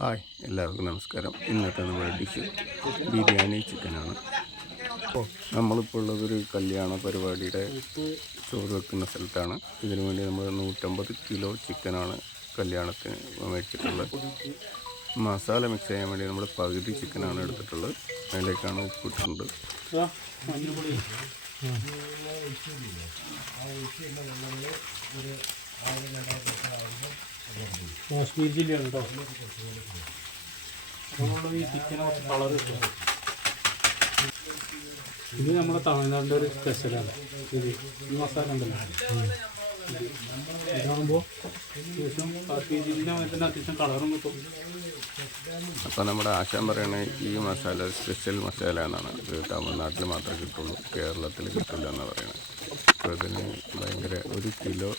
Hi, എല്ലാവർക്കും നമസ്കാരം. ഇന്നത്തെ നമ്മുടെ ഡിഷ് ബിരിയാണി ചിക്കനാണ്. നമ്മളിപ്പോൾ ഉള്ളതൊരു കല്യാണ പരിപാടിയുടെ ചോറ് വെക്കുന്ന സ്ഥലത്താണ്. ഇതിനു വേണ്ടി നമ്മൾ 150 കിലോ ചിക്കനാണ് കല്യാണത്തിന് മേടിച്ചിട്ടുള്ളത്. മസാല മിക്സ് ചെയ്യാൻ വേണ്ടി നമ്മൾ പകുതി ചിക്കനാണ് എടുത്തിട്ടുള്ളത്. അതിലേക്കാണ് ഉപ്പിട്ടുണ്ട്. കാശ്മീർ ജില്ലയാണ് കേട്ടോ. അതുകൊണ്ടുള്ള ഈ ചിക്കൻ കളർ ഇത് നമ്മുടെ തമിഴ്നാടിൻ്റെ ഒരു സ്പെഷ്യലാണ്. ഇത് ഈ മസാല ഉണ്ടല്ലോ, ഇതാകുമ്പോൾ അത്യാവശ്യം കാശ്മീർ ജില്ലയിൽ തന്നെ അത്യാവശ്യം കളറും കിട്ടും. അപ്പോൾ നമ്മുടെ ആശാൻ പറയണ ഈ മസാല സ്പെഷ്യൽ മസാല എന്നാണ്. ഇത് തമിഴ്നാട്ടിൽ മാത്രമേ കിട്ടുള്ളൂ, കേരളത്തിൽ കിട്ടില്ല എന്നാണ് പറയുന്നത്. അപ്പോൾ ഇതിന് ഭയങ്കര 1 കിലോ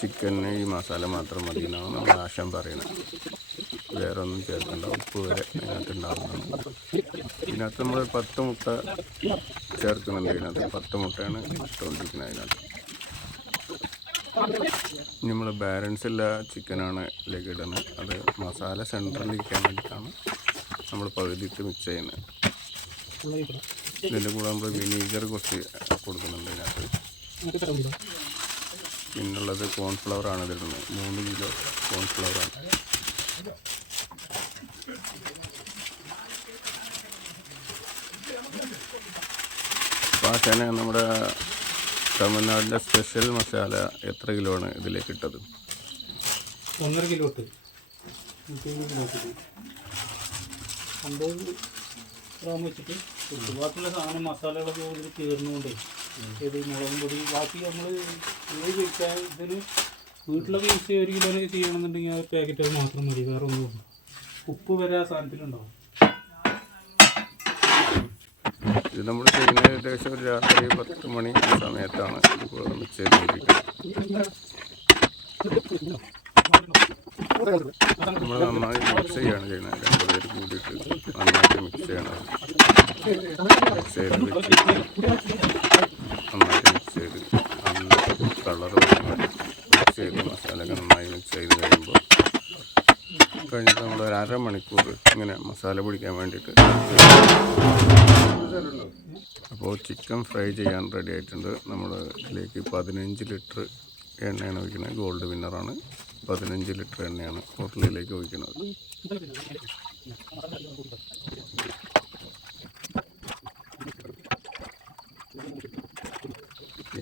ചിക്കന് ഈ മസാല മാത്രം മതി എന്നാണ് നമ്മുടെ ആശാൻ പറയുന്നത്. വേറെ ഒന്നും ചേർക്കേണ്ട, ഉപ്പ് വരെ അതിനകത്ത് ഉണ്ടാകുന്നതാണ്. ഇതിനകത്ത് നമ്മൾ 10 മുട്ട ചേർക്കുന്നുണ്ട്. ഇതിനകത്ത് 10 മുട്ടയാണ് ഇട്ടുകൊണ്ടിരിക്കുന്നത്. അതിനകത്ത് നമ്മൾ ബാലൻസ് ഉള്ള ചിക്കനാണ് ഇതിലേക്ക് ഇടുന്നത്. അത് മസാല സെൻറ്ററിലിരിക്കാൻ വേണ്ടിയിട്ടാണ് നമ്മൾ പകുതിയിട്ട് മിക്സ് ചെയ്യുന്നത്. ഇതിൻ്റെ കൂടെ നമ്മൾ വിനീഗർ കുറച്ച് കൊടുക്കുന്നുണ്ട് ഇതിനകത്ത്. പിന്നുള്ളത് കോൺഫ്ലവറാണ് ഇതിടുന്നത്. 3 കിലോ കോൺഫ്ലവറാണ്. പാശാന നമ്മുടെ തമിഴ്നാടിൻ്റെ സ്പെഷ്യൽ മസാല എത്ര കിലോ ആണ് ഇതിലേക്ക് ഇട്ടത്? 1.5 കിലോ ഇട്ട് 50 ഗ്രാം വെച്ചിട്ട് ബാക്കിയുള്ള സാധനം മസാലകളൊക്കെ ഇതിൽ ചേർന്നുകൊണ്ട് ഇത് മുളകും പൊടി ബാക്കി നമ്മൾ കഴിച്ചാൽ ഇതിന് വീട്ടിലൊക്കെ യൂസ് ചെയ്യുക 1 കിലോനൊക്കെ ചെയ്യണമെന്നുണ്ടെങ്കിൽ ആ പാക്കറ്റ് മാത്രം മതി, വേറെ ഒന്നും. ഉപ്പ് വരെ ആ സാധനത്തിലുണ്ടാവും. ഇത് നമ്മൾ ചെയ്യുന്ന ഏകദേശം ഒരു രാത്രി 10 മണി സമയത്താണ് ഇത് മിക്സ് ചെയ്തിരിക്കുന്നത്. നമ്മൾ നന്നായി മിക്സ് ചെയ്യുകയാണ് ചെയ്യുന്നത്. 2 പേര് കൂടിയിട്ട് നന്നായിട്ട് മിക്സ് ചെയ്യണം. മിക്സ് ചെയ്ത് നന്നായിട്ട് മിക്സ് ചെയ്ത് നല്ല കളർ മിക്സ് ചെയ്ത് മസാലയൊക്കെ നന്നായി മിക്സ് ചെയ്ത് കഴിയുമ്പോൾ കഴിഞ്ഞിട്ട് നമ്മൾ ഒരു 1/2 മണിക്കൂർ ഇങ്ങനെ മസാല പിടിക്കാൻ വേണ്ടിയിട്ട്. അപ്പോൾ ചിക്കൻ ഫ്രൈ ചെയ്യാൻ റെഡി ആയിട്ടുണ്ട്. നമ്മൾ ഇതിലേക്ക് 15 ലിറ്റർ എണ്ണയാണ് ഒഴിക്കുന്നത്. ഗോൾഡ് വിന്നറാണ്. 15 ലിറ്റർ എണ്ണയാണ് ഹോട്ടലിലേക്ക് ഒഴിക്കുന്നത്.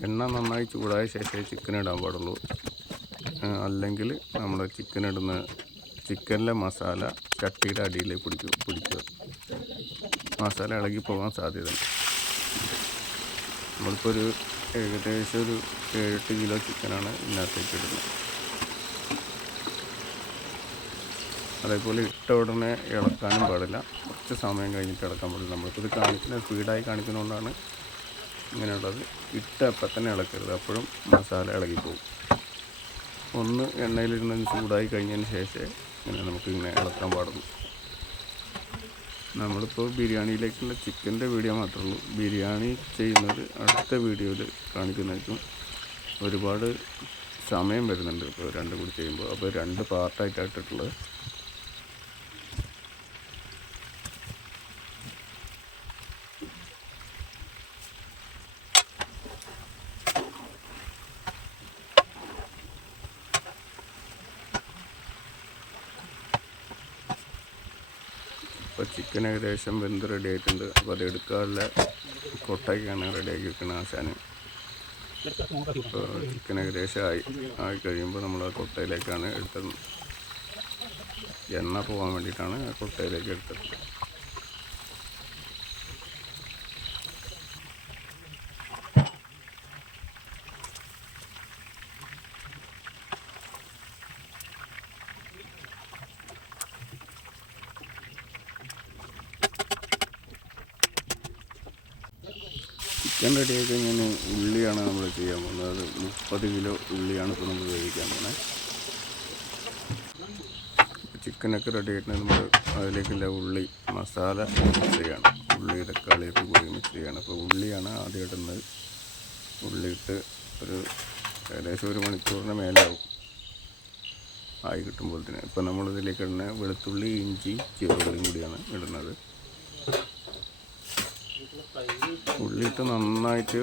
എണ്ണ നന്നായി ചൂടായ ശേഷമേ ചിക്കൻ ഇടാൻ പാടുള്ളൂ. അല്ലെങ്കിൽ നമ്മൾ ചിക്കനിലെ മസാല ചട്ടിയുടെ അടിയിലേക്ക് പിടിക്കുക. മസാല ഇളകി പോകാൻ സാധ്യതയുണ്ട്. നമ്മളിപ്പോൾ ഏകദേശം ഒരു 7-8 കിലോ ചിക്കനാണ് ഇതിനകത്തേക്ക് ഇടുന്നത്. അതേപോലെ ഇട്ട ഉടനെ ഇളക്കാനും പാടില്ല, കുറച്ച് സമയം കഴിഞ്ഞിട്ട് ഇളക്കാൻ പാടില്ല. നമ്മളിപ്പോൾ ഇത് സ്പീഡായി കാണിക്കുന്നതുകൊണ്ടാണ് ഇങ്ങനെയുള്ളത്. ഇട്ട അപ്പം തന്നെ ഇളക്കരുത്, അപ്പോഴും മസാല ഇളകിപ്പോകും. ഒന്ന് എണ്ണയിലിരുന്ന് ചൂടായി കഴിഞ്ഞതിന് ശേഷമേ നമുക്കിങ്ങനെ ഇളക്കാൻ പാടുള്ളൂ. നമ്മളിപ്പോൾ ബിരിയാണിയിലേക്കുള്ള ചിക്കൻ്റെ വീഡിയോ മാത്രമേ ഉള്ളൂ. ബിരിയാണി ചെയ്യുന്നത് അടുത്ത വീഡിയോയിൽ കാണിക്കുന്നതായിരിക്കും. ഒരുപാട് സമയം വരുന്നുണ്ട് ഇപ്പോൾ രണ്ടും കൂടി ചെയ്യുമ്പോൾ. അപ്പോൾ 2 പാർട്ടായിട്ടാണ് ഇട്ടിട്ടുള്ളത്. ഇപ്പോൾ ചിക്കൻ ഏകദേശം വെന്ത് റെഡി ആയിട്ടുണ്ട്. അപ്പോൾ അത് എടുക്കാനുള്ള കൊട്ടയൊക്കെയാണ് റെഡിയാക്കി വെക്കുന്നത് ആശാന്. ഇപ്പോൾ ചിക്കൻ ഏകദേശം ആയി കഴിയുമ്പോൾ നമ്മൾ ആ കൊട്ടയിലേക്കാണ് എടുത്തത്. എണ്ണ പോകാൻ വേണ്ടിയിട്ടാണ് ആ കൊട്ടയിലേക്ക് എടുത്തത്. ചിക്കൻ റെഡി ആയി കഴിഞ്ഞാൽ ഉള്ളിയാണ് നമ്മൾ ചെയ്യാൻ പോകുന്നത്. അത് 30 കിലോ ഉള്ളിയാണ് ഇപ്പോൾ നമ്മൾ വേവിക്കാൻ പോകുന്നത്. ചിക്കനൊക്കെ റെഡി ആയിട്ടുണ്ടെങ്കിൽ നമ്മൾ അതിലേക്കുള്ള ഉള്ളി മസാല മിക്സ് ചെയ്യണം. ഉള്ളി തക്കാളിയൊക്കെ കൂടി മിക്സ് ചെയ്യണം. അപ്പോൾ ഉള്ളിയാണ് ആദ്യം ഇടുന്നത്. ഉള്ളിയിട്ട് ഏകദേശം 1 മണിക്കൂറിന് മേലാവും. ആയി കിട്ടുമ്പോഴത്തേന് ഇപ്പം നമ്മളിതിലേക്ക് ഇടുന്ന വെളുത്തുള്ളി, ഇഞ്ചി, ചെറുള്ളിയും കൂടിയാണ് ഇടുന്നത്. ഉള്ളിയിട്ട് നന്നായിട്ട്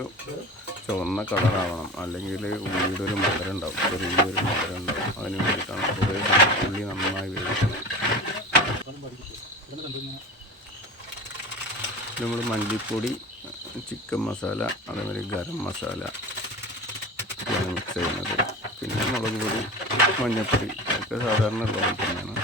ചുവന്ന കളറാവണം, അല്ലെങ്കിൽ ഉള്ളിയുടെ ഒരു മധുരം ഉണ്ടാവും, ചെറിയൊരു മധുരം ഉണ്ടാവും. അതിന് വേണ്ടിയിട്ടാണ് കുറേ ഉള്ളി നന്നായി വേവിക്കണം. നമ്മൾ മല്ലിപ്പൊടി, ചിക്കൻ മസാല, അതേമാതിരി ഗരം മസാല ഒക്കെയാണ് മിക്സ് ചെയ്യുന്നത്. പിന്നെ മുളക് പൊടി, മഞ്ഞൾപ്പൊടി ഒക്കെ സാധാരണ ഉള്ളത് തന്നെയാണ്.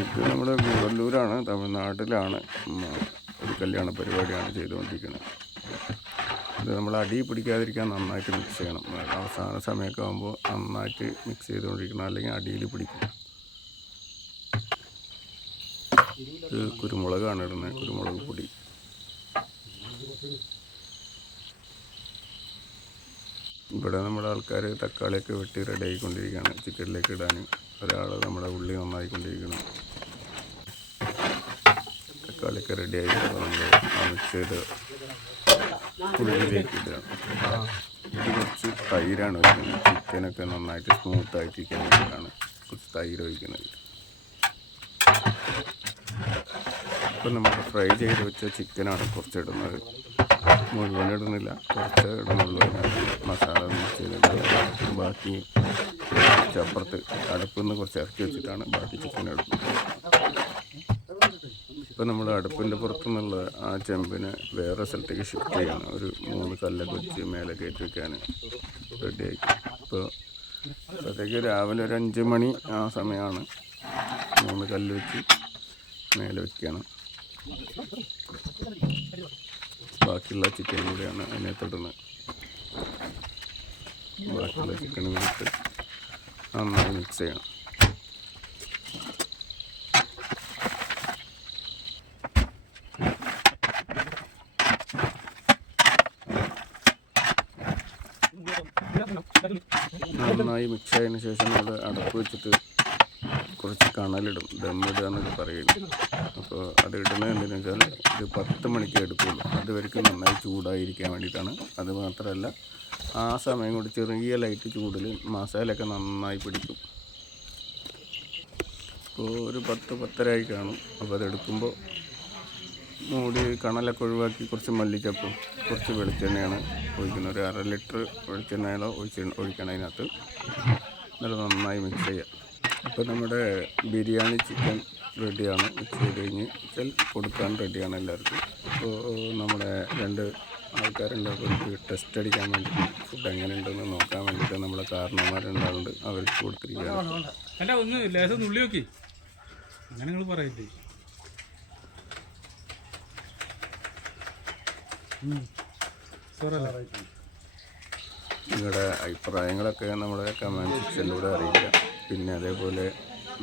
ഇത് നമ്മുടെ ഗൂഡല്ലൂരാണ്, തമിഴ്നാട്ടിലാണ് ഒരു കല്യാണ പരിപാടിയാണ് ചെയ്തുകൊണ്ടിരിക്കുന്നത്. ഇത് നമ്മൾ അടി പിടിക്കാതിരിക്കാൻ നന്നായിട്ട് മിക്സ് ചെയ്യണം. അവസാന സമയമൊക്കെ ആകുമ്പോൾ നന്നായിട്ട് മിക്സ് ചെയ്തുകൊണ്ടിരിക്കണം, അല്ലെങ്കിൽ അടിയിൽ പിടിക്കും. ഇത് കുരുമുളകാണ് ഇടുന്നത്, കുരുമുളക് പൊടി. ഇവിടെ നമ്മുടെ ആൾക്കാർ തക്കാളിയൊക്കെ വെട്ടി റെഡി ആയിക്കൊണ്ടിരിക്കുകയാണ് ചിക്കനിലേക്ക് ഇടാൻ. ഒരാൾ നമ്മുടെ ഉള്ളി നന്നായിക്കൊണ്ടിരിക്കണം. തക്കാളിയൊക്കെ റെഡി ആയിട്ട് നമ്മൾ മിക്സ് ചെയ്ത് ഉള്ളിലേക്ക് ഇടുകയാണ്. ഇത് കുറച്ച് തൈരാണ് ഒഴിക്കുന്നത്. ചിക്കനൊക്കെ നന്നായിട്ട് സ്മൂത്തായിട്ടിരിക്കാൻ വേണ്ടിയിട്ടാണ് കുറച്ച് തൈര് ഒഴിക്കുന്നത്. ഇപ്പം നമ്മൾ ഫ്രൈ ചെയ്ത് വെച്ച ചിക്കനാണ് കുറച്ചിടുന്നത്, മുഴുവൻ ഇടുന്നില്ല, കുറച്ച് ഇടുന്നുള്ളൂ. മസാല മിക്സ് ചെയ്തിട്ട് ബാക്കി അപ്പുറത്ത് അടുപ്പിൽ നിന്ന് കുറച്ച് ഇറക്കി വെച്ചിട്ടാണ് ബാക്കി ചിക്കൻ ഇടുന്നത്. ഇപ്പം നമ്മൾ അടുപ്പിൻ്റെ പുറത്തുനിന്നുള്ള ആ ചെമ്പിനെ വേറെ സ്ഥലത്തേക്ക് ഷിഫ്റ്റ് ചെയ്യണം. ഒരു 3 കല്ലൊക്കെ വെച്ച് മേലെ കയറ്റി വയ്ക്കാൻ റെഡിയായി. ഇപ്പോൾ അപ്പോഴത്തേക്ക് രാവിലെ ഒരു 5 മണി ആ സമയമാണ്. 3 കല്ല് വെച്ച് മേലെ വയ്ക്കണം. ബാക്കിയുള്ള ചിക്കൻ കൂടെയാണ് അതിനകത്തിടുന്നത്. ബാക്കിയുള്ള ചിക്കനും കൂടിയിട്ട് നന്നായി മിക്സ് ചെയ്യണം. നന്നായി മിക്സ് ആയതിനു ശേഷം നമ്മൾ അടപ്പ് വെച്ചിട്ട് കുറച്ച് കണലിടും, ദമ്മിടുക എന്നൊക്കെ പറയുന്നു. അപ്പോൾ അത് ഇടുന്നത് എന്തെന്ന് വെച്ചാൽ ഇത് 10 മണിക്ക് എടുക്കുള്ളൂ. അതുവരെയ്ക്കും നന്നായി ചൂടായിരിക്കാൻ വേണ്ടിയിട്ടാണ്. അത് മാത്രമല്ല ആ സമയം കൊണ്ട് ചെറിയ ലൈറ്റ് ചൂടിൽ മസാലയൊക്കെ നന്നായി പിടിക്കും. അപ്പോൾ ഒരു 10-10:30 കാണും. അപ്പോൾ അതെടുക്കുമ്പോൾ മൂടി കണലൊക്കെ ഒഴിവാക്കി കുറച്ച് മല്ലിച്ചപ്പും കുറച്ച് വെളിച്ചെണ്ണയാണ് ഒഴിക്കുന്നത്. ഒരു 1/2 ലിറ്റർ വെളിച്ചെണ്ണയിലോ ഒഴിക്കണം അതിനകത്ത്. എന്നിട്ട് നന്നായി മിക്സ് ചെയ്യാം. അപ്പോൾ നമ്മുടെ ബിരിയാണി ചിക്കൻ റെഡിയാണ്. മിക്സ് ചെയ്ത് കഴിഞ്ഞ് കൊടുക്കാൻ റെഡിയാണ് എല്ലാവർക്കും. അപ്പോൾ നമ്മുടെ 2 ആൾക്കാരുണ്ടാകും ടെസ്റ്റ് അടിക്കാൻ വേണ്ടി, ഫുഡ് എങ്ങനെയുണ്ടെന്ന് നോക്കാൻ വേണ്ടിയിട്ട് നമ്മളെ കാരണവന്മാരുണ്ടാകുന്നുണ്ട്, അവർക്ക് കൊടുത്തിരിക്കുകയാണ്. അല്ല ഒന്ന് ലേശം നുള്ളി നോക്കി അങ്ങനെ നിങ്ങൾ പറയില്ലേ. നിങ്ങളുടെ അഭിപ്രായങ്ങളൊക്കെ നമ്മുടെ കമൻറ്റ് സെക്ഷനിലൂടെ അറിയിക്കാം. പിന്നെ അതേപോലെ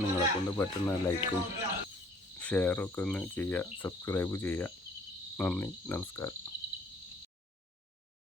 നിങ്ങളെക്കൊണ്ട് പറ്റുന്ന ലൈക്കും ഷെയറൊക്കെ ഒന്ന് ചെയ്യുക, സബ്സ്ക്രൈബ് ചെയ്യുക. നന്ദി, നമസ്കാരം.